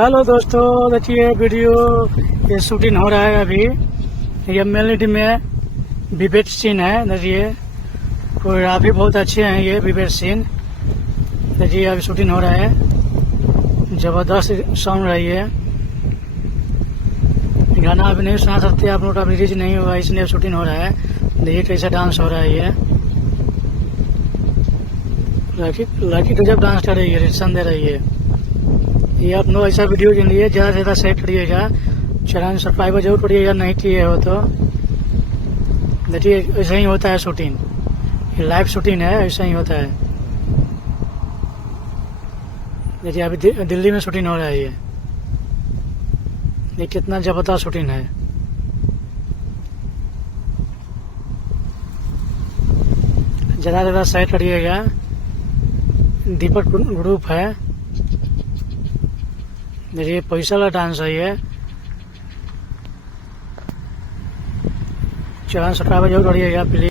Hello दोस्तों, देखिए video ये शूटिंग हो रहा है अभी। ये मेलडी में विवेक सीन है। देखिए कोरियोग्राफी बहुत अच्छे हैं ये विवेक सीन। देखिए अभी शूटिंग हो रहा है, जबरदस्त साउंड रही है। गाना अभी नहीं सुना सकते आप लोग, अभी रिलीज नहीं हुआ इसलिए शूटिंग हो रहा है। देखिए कैसा डांस हो रहा है ये। लड़की गजब डांस कर रही है, रिएक्शन दे रही है। ये आप लोग ऐसा वीडियो के लिए ज़्यादा से ज़्यादा शेयर करिएगा, चैनल सब्सक्राइबर जरूर करिएगा, नहीं किए हो तो। देखिए ऐसा ही होता है शूटिंग, ये लाइव शूटिंग है, ऐसा ही होता है। देखिए अभी दिल्ली में शूटिंग हो रहा है ये कितना जबरदस्त शूटिंग है। ज़्यादा से ज़्यादा शेयर करिएगा। दीपक ग्रुप है। देखिए पैसा वाला डांस है ये। चैनल सब्सक्राइब जरूर करिएगा प्लीज।